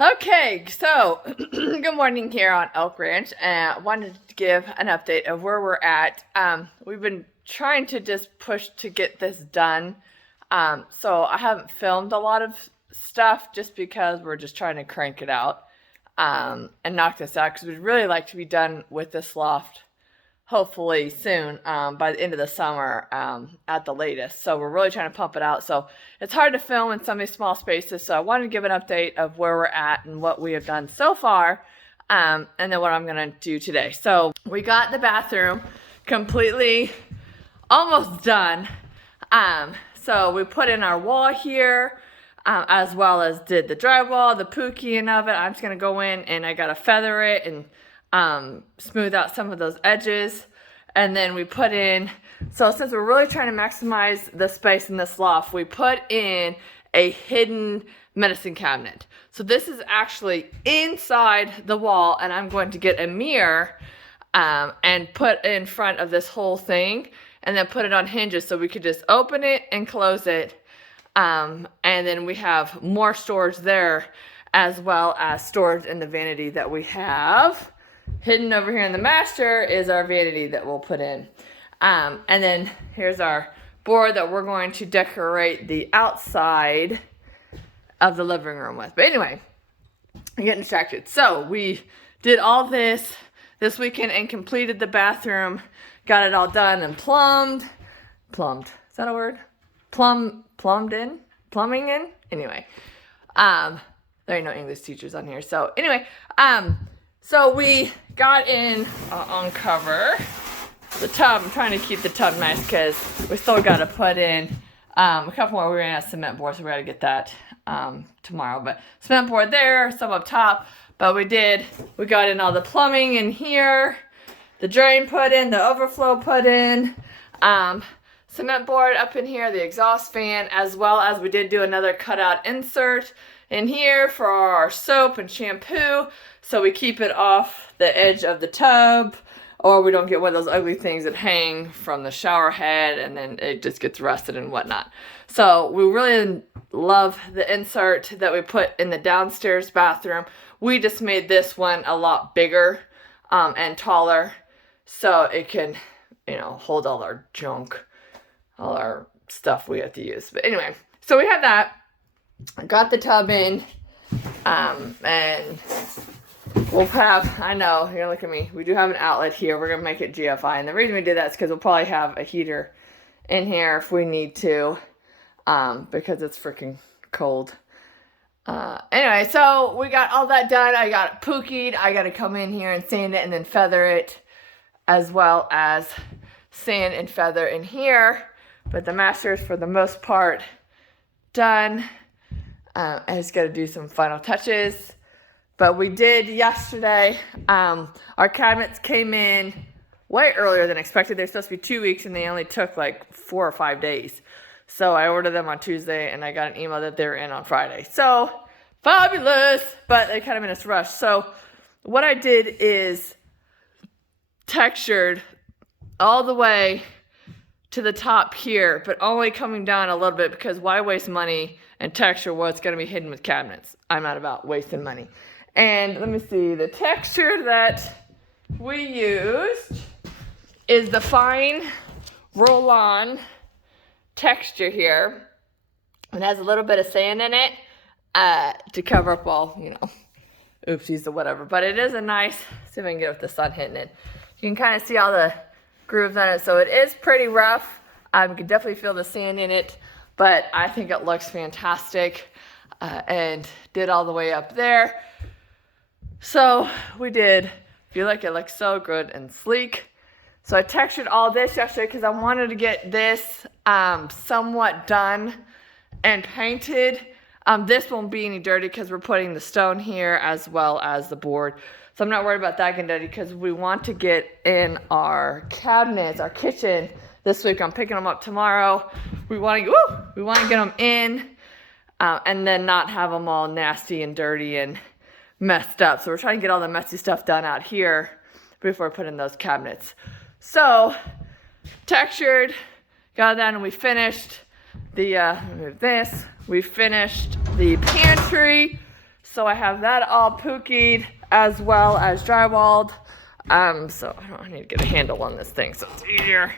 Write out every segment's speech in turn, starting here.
Okay, so good morning here on Elk Ranch, and I wanted to give an update of where we're at. We've been trying to just push to get this done, so I haven't filmed a lot of stuff just because we're just trying to crank it out and knock this out, because we'd really like to be done with this loft hopefully soon, by the end of the summer at the latest. So we're really trying to pump it out. So it's hard to film in some of these small spaces. So I wanted to give an update of where we're at and what we have done so far, and then what I'm going to do today. So we got the bathroom completely almost done. So we put in our wall here, as well as did the drywall, the pookie of it. I'm just going to go in and I got to feather it and smooth out some of those edges. And then we put in, so since we're really trying to maximize the space in this loft, we put in a hidden medicine cabinet. So this is actually inside the wall, and I'm going to get a mirror and put in front of this whole thing, and then put it on hinges so we could just open it and close it. And then we have more storage there, as well as storage in the vanity that we have. Hidden over here in the master is our vanity that we'll put in. And then here's our board that we're going to decorate the outside of the living room with. But anyway, I'm getting distracted. So we did all this weekend and completed the bathroom. Got it all done and plumbed. Is that a word? Plumbing in? Anyway. There ain't no English teachers on here. So anyway, so we got in, uncover the tub. I'm trying to keep the tub nice because we still got to put in a couple more. We're going to have cement board, so we got to get that tomorrow. But cement board there, some up top. But we got in all the plumbing in here, the drain put in, the overflow put in, cement board up in here, the exhaust fan, as well as we did do another cutout insert in here for our soap and shampoo, so we keep it off the edge of the tub, or we don't get one of those ugly things that hang from the shower head and then it just gets rusted and whatnot. So we really love the insert that we put in the downstairs bathroom. We just made this one a lot bigger and taller, so it can, hold all our junk, all our stuff we have to use. But anyway, so we have that. I got the tub in, and we'll have, I know, here, look at me. We do have an outlet here. We're going to make it GFI. And the reason we did that is because we'll probably have a heater in here if we need to, because it's freaking cold. Anyway, so we got all that done. I got it pookied. I got to come in here and sand it and then feather it, as well as sand and feather in here. But the master is, for the most part, done. I just got to do some final touches. But we did yesterday. Our cabinets came in way earlier than expected. They're supposed to be 2 weeks, and they only took like 4 or 5 days. So I ordered them on Tuesday, and I got an email that they were in on Friday. So fabulous, but they kind of in a rush. So what I did is textured all the way to the top here, but only coming down a little bit, because why waste money and texture what's going to be hidden with cabinets? I'm not about wasting money. And let me see, the texture that we used is the fine roll-on texture here. It has a little bit of sand in it to cover up all, oopsies or whatever. But it is a nice, see if I can get it with the sun hitting it. You can kind of see all the grooves on it, so it is pretty rough. You can definitely feel the sand in it, but I think it looks fantastic, and did all the way up there. So we did feel like it looks so good and sleek. So I textured all this yesterday because I wanted to get this somewhat done and painted. This won't be any dirty because we're putting the stone here as well as the board. So I'm not worried about that getting dirty, because we want to get in our cabinets, our kitchen this week. I'm picking them up tomorrow. We want to get them in and then not have them all nasty and dirty and messed up. So we're trying to get all the messy stuff done out here before we put in those cabinets. So textured, got that, and we finished the we finished the pantry. So I have that all pookied as well as drywalled. So I need to get a handle on this thing so it's easier.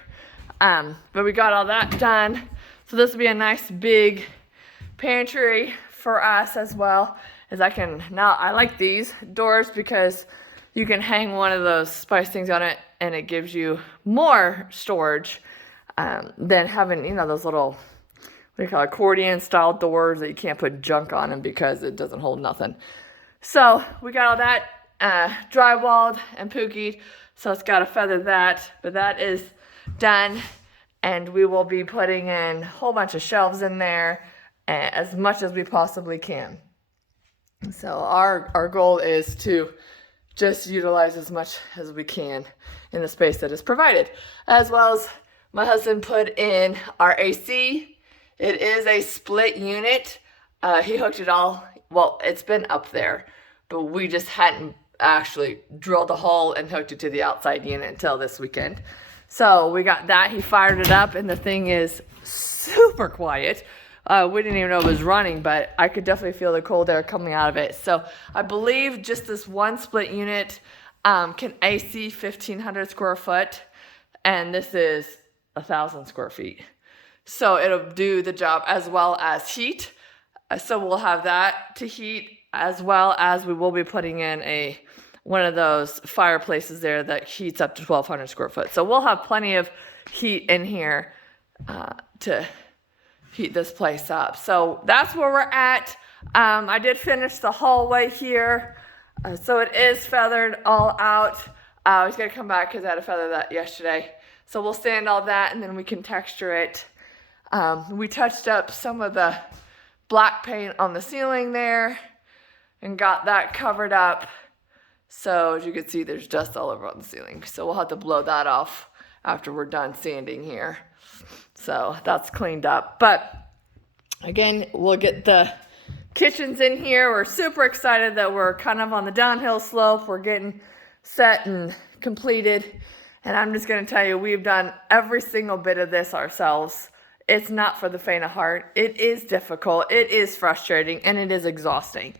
But we got all that done. So this will be a nice big pantry for us as well. I like these doors because you can hang one of those spice things on it and it gives you more storage than having, those little, what do you call it, accordion style doors that you can't put junk on them because it doesn't hold nothing. So we got all that drywalled and pookied. So it's got to feather that, but that is done. And we will be putting in a whole bunch of shelves in there as much as we possibly can. So our goal is to just utilize as much as we can in the space that is provided. As well as my husband put in our AC. It is a split unit. He hooked it all, it's been up there, but we just hadn't actually drilled a hole and hooked it to the outside unit until this weekend. So we got that, he fired it up, and the thing is super quiet. We didn't even know it was running, but I could definitely feel the cold air coming out of it. So I believe just this one split unit can AC 1,500 square foot, and this is 1,000 square feet. So it'll do the job as well as heat. So we'll have that to heat, as well as we will be putting in one of those fireplaces there that heats up to 1,200 square foot. So we'll have plenty of heat in here to heat this place up. So that's where we're at. I did finish the hallway here. So it is feathered all out. I was gonna come back because I had to feather that yesterday. So we'll sand all that and then we can texture it. We touched up some of the black paint on the ceiling there and got that covered up. So as you can see, there's dust all over on the ceiling. So we'll have to blow that off after we're done sanding here. So that's cleaned up. But again, we'll get the kitchens in here. We're super excited that we're kind of on the downhill slope. We're getting set and completed. And I'm just going to tell you, we've done every single bit of this ourselves. It's not for the faint of heart. It is difficult. It is frustrating and it is exhausting.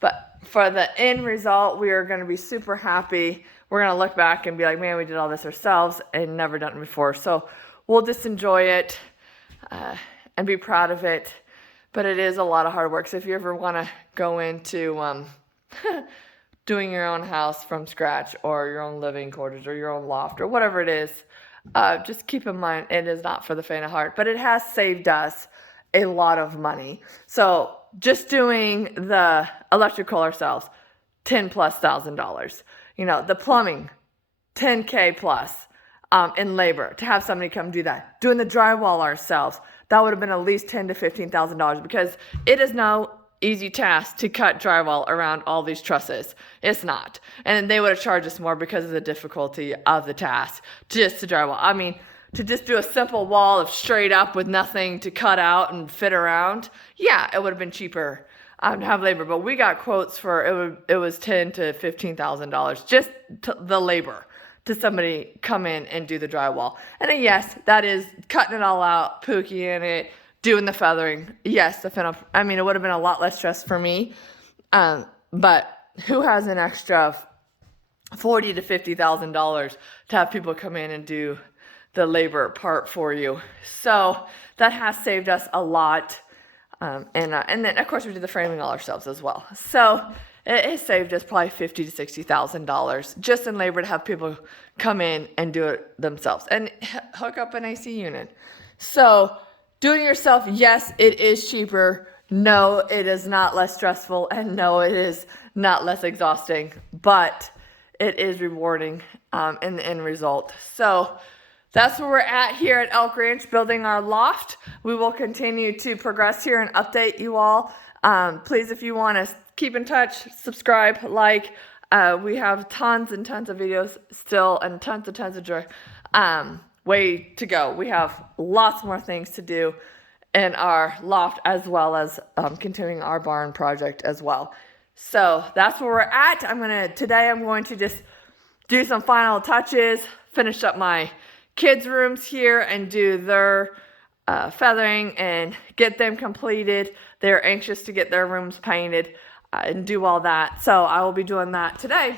But for the end result, we are going to be super happy. We're going to look back and be like, man, we did all this ourselves and never done it before. So we'll just enjoy it and be proud of it. But it is a lot of hard work. So if you ever want to go into doing your own house from scratch, or your own living quarters, or your own loft, or whatever it is, just keep in mind it is not for the faint of heart. But it has saved us a lot of money. So just doing the electrical ourselves, $10,000+. The plumbing, $10K plus in labor to have somebody come do that. Doing the drywall ourselves, that would have been at least $10,000 to $15,000, because it is no easy task to cut drywall around all these trusses. It's not. And they would have charged us more because of the difficulty of the task just to drywall. I mean, to just do a simple wall of straight up with nothing to cut out and fit around, yeah, it would have been cheaper to have labor. But we got quotes for it was $10,000 to $15,000 just the labor to somebody come in and do the drywall. And then, yes, that is cutting it all out, pooking it, doing the feathering. Yes, it would have been a lot less stress for me. But who has an extra $40,000 to $50,000 to have people come in and do the labor part for you? So that has saved us a lot. And then of course we did the framing all ourselves as well. So it saved us probably $50,000 to $60,000 just in labor to have people come in and do it themselves and hook up an AC unit. So doing it yourself, yes, it is cheaper. No, it is not less stressful, and no, it is not less exhausting, but it is rewarding in the end result. So that's where we're at here at Elk Ranch, building our loft. We will continue to progress here and update you all. Please, if you want to keep in touch, subscribe, like. We have tons and tons of videos still, and tons of way to go. We have lots more things to do in our loft, as well as continuing our barn project as well. So that's where we're at. Today I'm going to just do some final touches, finish up my kids' rooms here and do their feathering and get them completed. They're anxious to get their rooms painted. and do all that. So I will be doing that today.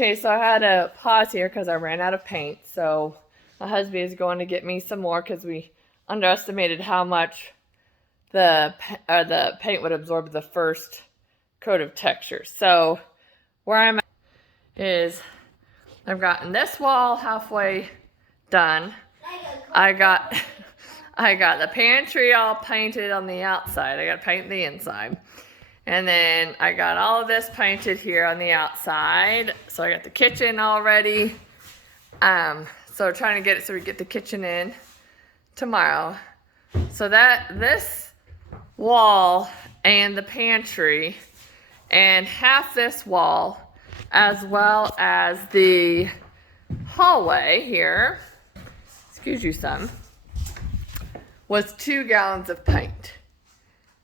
Okay, so I had to pause here because I ran out of paint. So my husband is going to get me some more because we underestimated how much the paint would absorb the first coat of texture. So where I'm at is I've gotten this wall halfway done. I got the pantry all painted on the outside. I got to paint the inside. And then I got all of this painted here on the outside. So I got the kitchen all ready. So trying to get it so we get the kitchen in tomorrow. So this wall and the pantry and half this wall, as well as the hallway here, excuse you some, was 2 gallons of paint.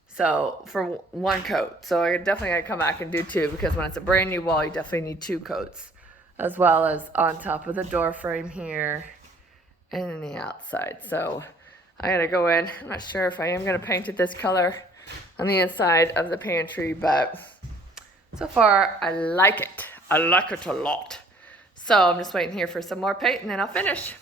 So for 1 coat. So I definitely gotta come back and do 2 because when it's a brand new wall, you definitely need 2 coats, as well as on top of the door frame here and then the outside. So I gotta go in. I'm not sure if I am gonna paint it this color on the inside of the pantry, but so far I like it. I like it a lot. So I'm just waiting here for some more paint and then I'll finish.